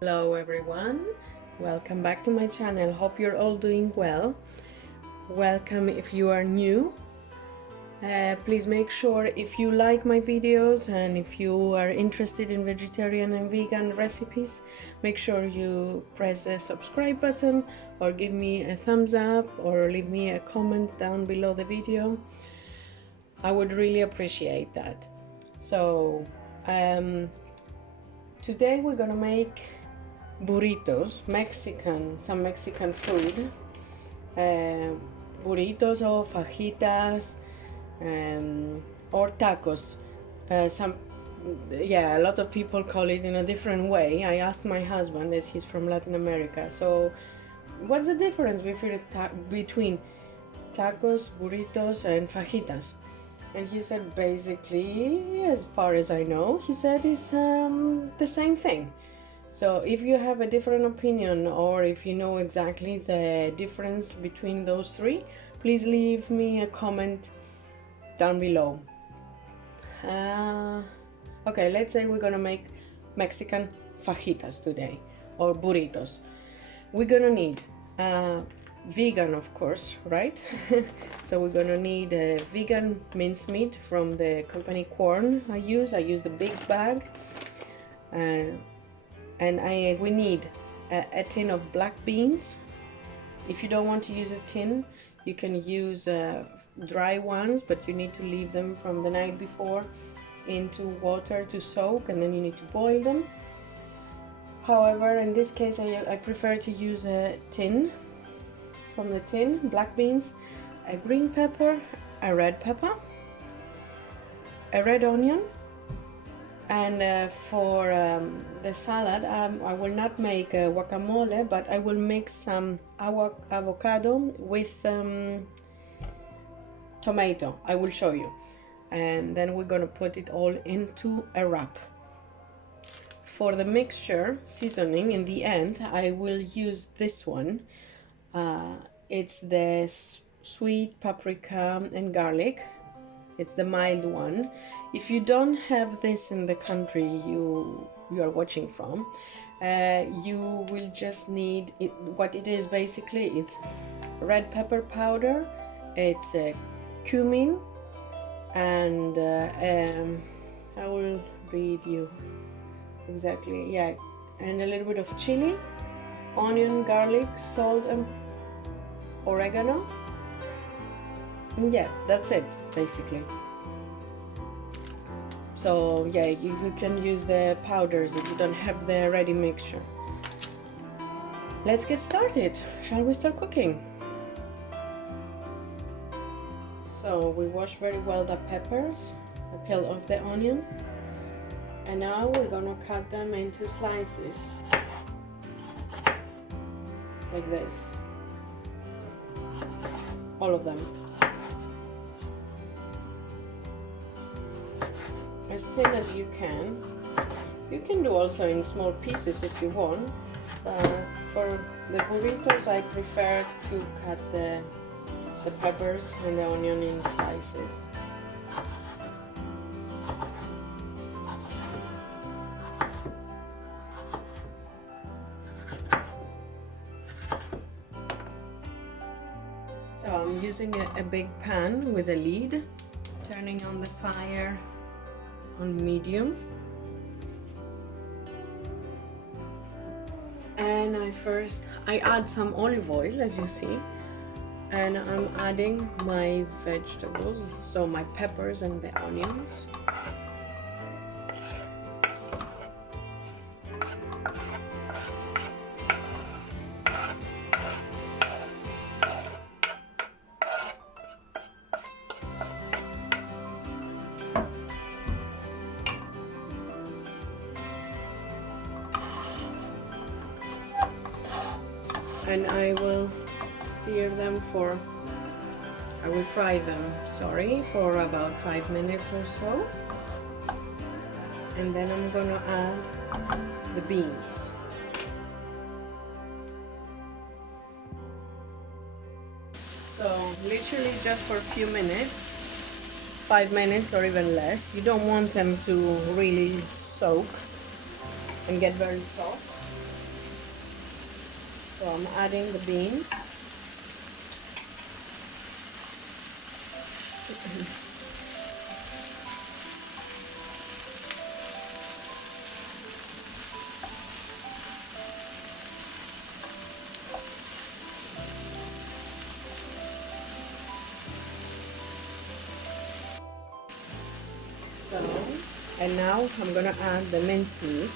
Hello everyone, welcome back to my channel. Hope you're all doing well. Welcome if you are new. Please make sure if you like my videos and if you are interested in vegetarian and vegan recipes, make sure you press the subscribe button or give me a thumbs up or leave me a comment down below the video. I would really appreciate that. So today we're gonna make burritos, some Mexican food, burritos or fajitas, or tacos. A lot of people call it in a different way. I asked my husband, as he's from Latin America, so what's the difference between tacos, burritos, and fajitas? And he said, basically, as far as I know, he said it's the same thing. So if you have a different opinion or if you know exactly the difference between those three, please leave me a comment down below. Okay, let's say we're gonna make Mexican fajitas today, or burritos. We're gonna need vegan, of course, right? So we're gonna need a vegan mincemeat from the company Quorn. I use the big bag, and we need a tin of black beans. If you don't want to use a tin, you can use dry ones, but you need to leave them from the night before into water to soak, and then you need to boil them. However, in this case I prefer to use a tin. From the tin, black beans, a green pepper, a red pepper, a red onion, and for the salad, I will not make a guacamole, but I will make some avocado with tomato. I will show you, and then we're gonna put it all into a wrap. For the mixture seasoning, in the end I will use this one. It's the sweet paprika and garlic. It's the mild one. If you don't have this in the country you are watching from, you will just need it. What it is basically, it's red pepper powder, it's cumin, and I will read you exactly, yeah, and a little bit of chili, onion, garlic, salt, and oregano. And yeah, that's it basically. So yeah, you can use the powders if you don't have the ready mixture. Let's get started. Shall we start cooking? So we wash very well the peppers, peel off the onion, and now we're gonna cut them into slices like this, all of them, as thin as you can. You can do also in small pieces if you want. For the burritos I prefer to cut the peppers and the onion in slices. So I'm using a big pan with a lid, turning on the fire on medium, and I add some olive oil, as you see, and I'm adding my vegetables, so my peppers and the onions. And I will fry them, for about 5 minutes or so. And then I'm gonna add the beans. So literally just for a few minutes, 5 minutes or even less. You don't want them to really soak and get very soft. So I'm adding the beans. So, and now I'm gonna add the minced meat.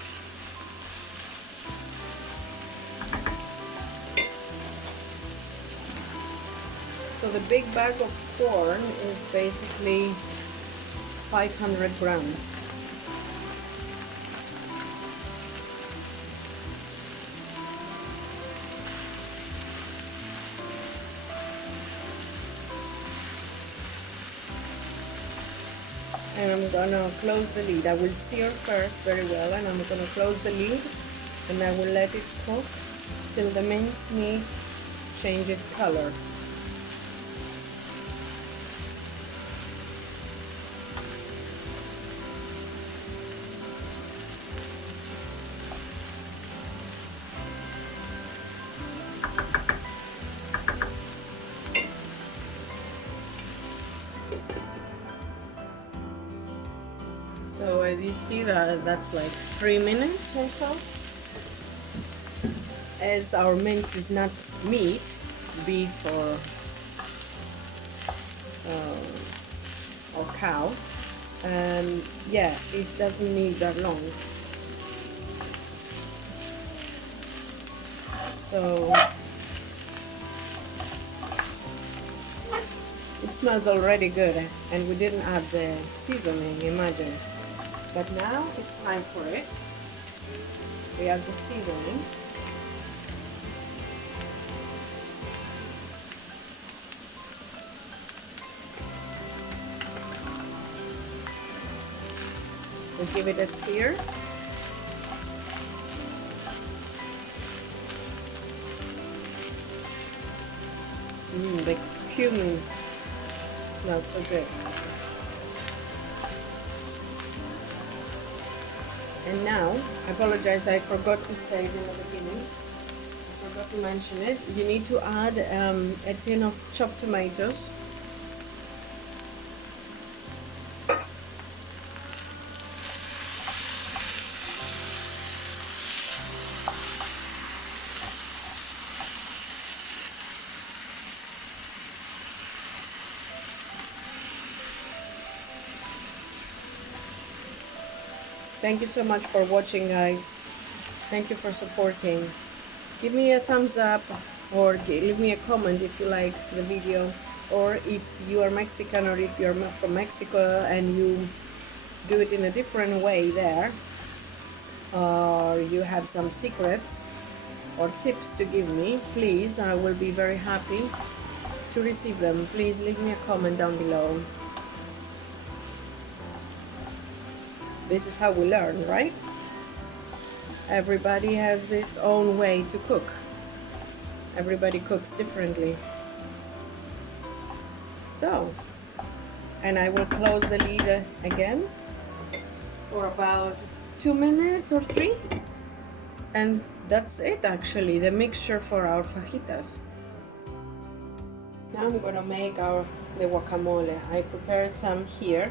So the big bag of corn is basically 500 grams. And I'm gonna close the lid. I will stir first very well, and I'm gonna close the lid and I will let it cook till the minced meat changes color. So as you see, that's like 3 minutes or so. As our mince is not meat, beef or cow, and yeah, it doesn't need that long. So it smells already good, and we didn't add the seasoning, imagine. But now it's time for it. We add the seasoning. We give it a stir. The cumin smells so good. And now, I apologize, I forgot to say it in the beginning. I forgot to mention it. You need to add a tin of chopped tomatoes. Thank you so much for watching, guys. Thank you for supporting. Give me a thumbs up or leave me a comment if you like the video, or if you are Mexican or if you're from Mexico and you do it in a different way there, or you have some secrets or tips to give me, please, I will be very happy to receive them. Please leave me a comment down below. This is how we learn, right? Everybody has its own way to cook. Everybody cooks differently. So, and I will close the lid again for about 2 minutes or 3. And that's it, actually, the mixture for our fajitas. Now I'm gonna make the guacamole. I prepared some here.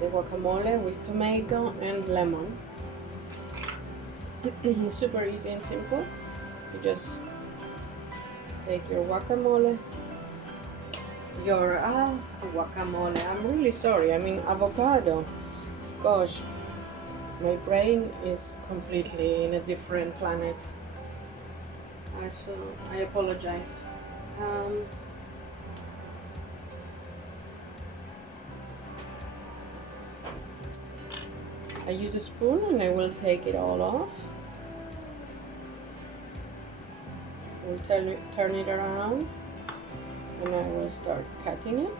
The guacamole with tomato and lemon. Super easy and simple. You just take your guacamole, guacamole, I'm really sorry, I mean avocado. Gosh, my brain is completely in a different planet. So I apologize. I use a spoon and I will take it all off. We'll turn it around and I will start cutting it.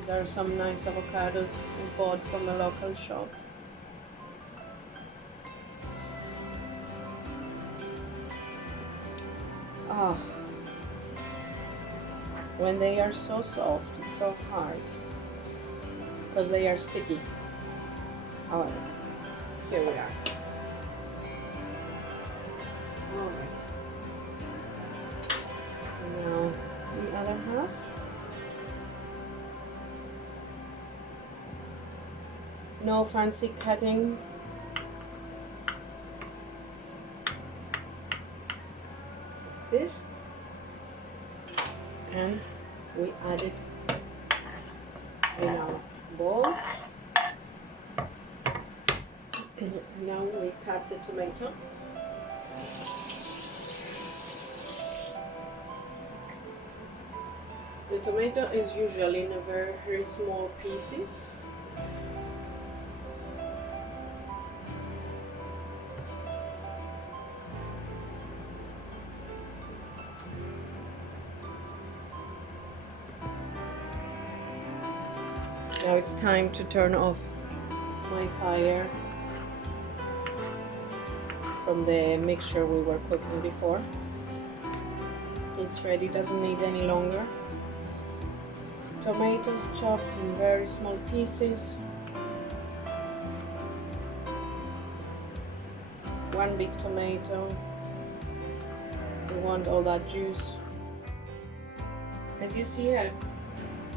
These are some nice avocados we bought from a local shop. Ah. When they are so soft, it's so hard. because they are sticky. However, here we are. Alright. Now the other half. No fancy cutting. This. And we add it in our bowl. Now we cut the tomato. The tomato is usually in a very, very small pieces. Now it's time to turn off my fire from the mixture we were cooking before. It's ready, doesn't need any longer. Tomatoes chopped in very small pieces. One big tomato. We want all that juice. As you see, I've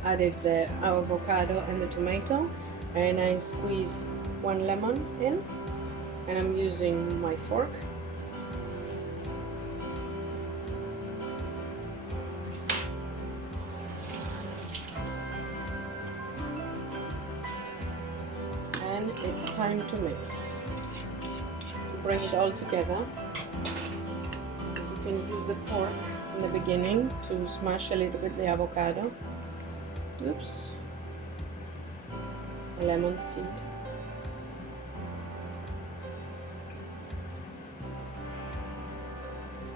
added the avocado and the tomato, and I squeeze one lemon in, and I'm using my fork. And it's time to mix. Bring it all together. You can use the fork in the beginning to smash a little bit the avocado. Oops. A lemon seed.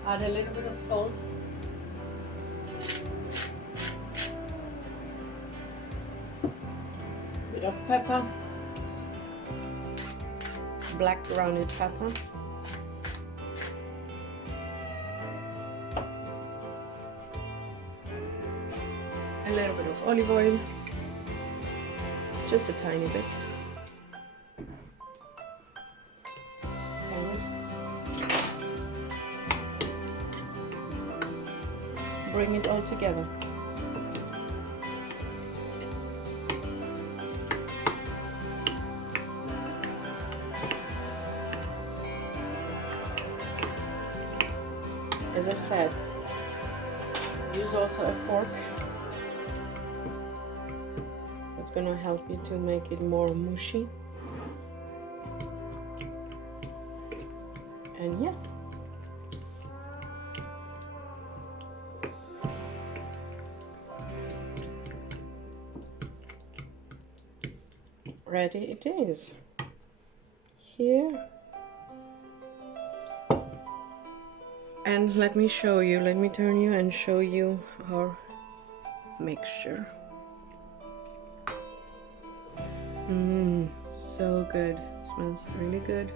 Add a little bit of salt. Bit of pepper. Black grounded pepper. A little bit of olive oil, just a tiny bit, and bring it all together. As I said, use also a fork. It's gonna help you to make it more mushy. And yeah. Ready it is. Here. And let me show you, let me turn you and show you our mixture. So good. Smells really good.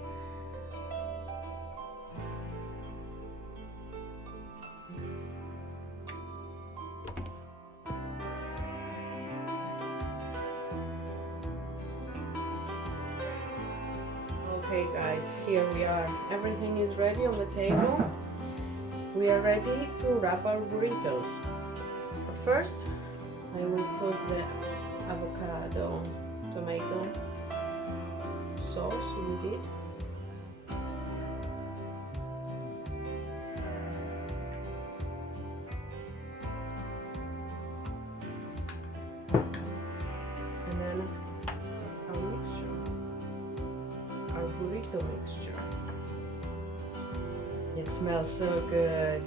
Okay guys, here we are. Everything is ready on the table. We are ready to wrap our burritos. But first, I will put the avocado tomato sauce we did. And then our mixture, our burrito mixture. It smells so good.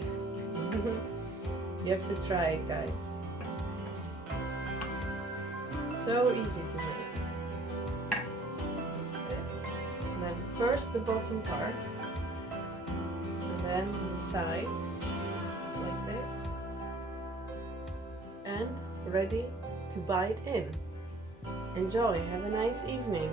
You have to try it, guys. So easy to make. That's it. And then first the bottom part, and then the sides, like this. And ready to bite in. Enjoy, have a nice evening.